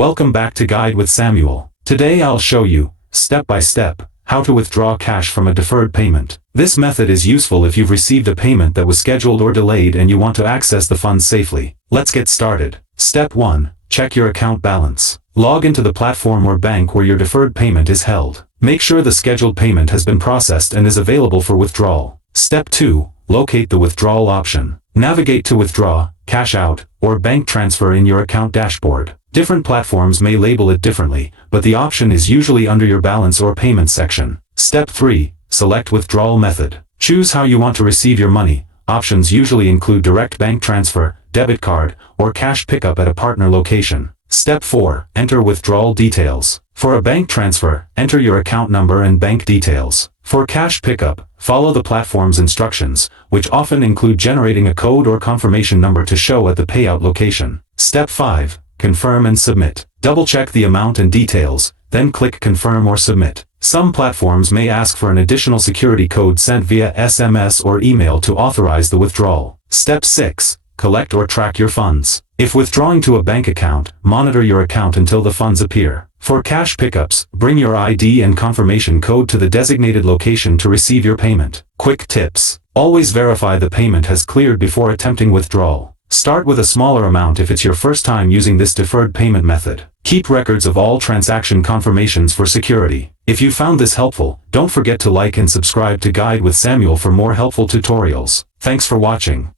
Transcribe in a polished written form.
Welcome back to Guide with Samuel. Today I'll show you, step by step, how to withdraw cash from a deferred payment. This method is useful if you've received a payment that was scheduled or delayed and you want to access the funds safely. Let's get started. Step 1. Check your account balance. Log into the platform or bank where your deferred payment is held. Make sure the scheduled payment has been processed and is available for withdrawal. Step 2. Locate the withdrawal option. Navigate to withdraw, cash out, or bank transfer in your account dashboard. Different platforms may label it differently, but the option is usually under your balance or payment section. Step 3. Select withdrawal method. Choose how you want to receive your money. Options usually include direct bank transfer, debit card, or cash pickup at a partner location. Step 4. Enter withdrawal details. For a bank transfer, enter your account number and bank details. For cash pickup, follow the platform's instructions, which often include generating a code or confirmation number to show at the payout location. Step 5. Confirm and submit. Double-check the amount and details, then click Confirm or Submit. Some platforms may ask for an additional security code sent via SMS or email to authorize the withdrawal. Step 6. Collect or track your funds. If withdrawing to a bank account, monitor your account until the funds appear. For cash pickups, bring your ID and confirmation code to the designated location to receive your payment. Quick tips. Always verify the payment has cleared before attempting withdrawal. Start with a smaller amount if it's your first time using this deferred payment method. Keep records of all transaction confirmations for security. If you found this helpful, don't forget to like and subscribe to Guide with Samuel for more helpful tutorials. Thanks for watching.